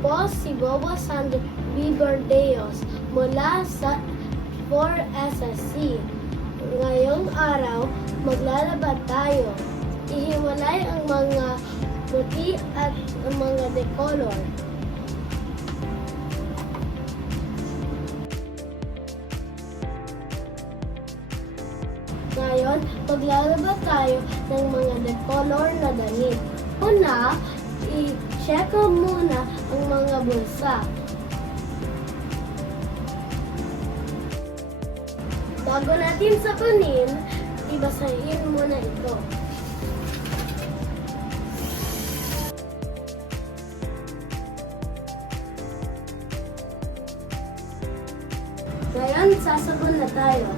po si Bobo Sandro Viverdeos mula sa 4SSC. Ngayong araw, maglalaba tayo. Ihiwalay ang mga puti at ang mga decolor. Ngayon, maglalaba tayo ng mga decolor na damit. Una, i-check muna ang mga bulsa. Bago natin sabunin, ibasahin muna ito. Ngayon, sasabon na tayo.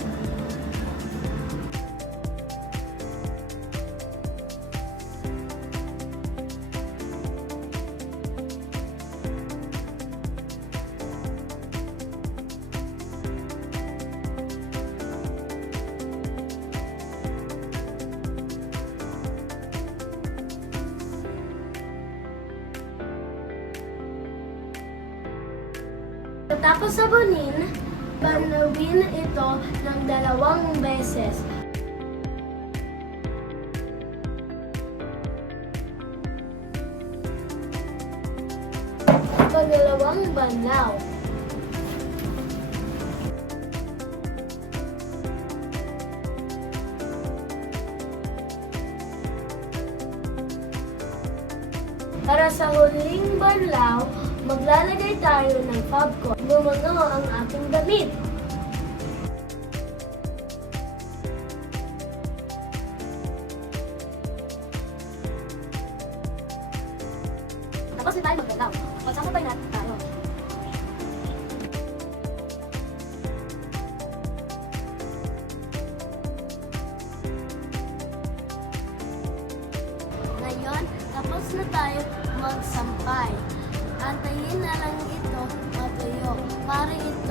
Pagkatapos sabunin, banawin ito ng 2 beses. Pangalawang banaw. Para sa huling banlaw, maglalagay tayo ng Fabcon. Gumango ang ating damit. Tapos na tayo magbanlaw. Magsasabay natin tayo. Ngayon, tapos na tayo magsampay. Antayin na lang ito matuyo para ito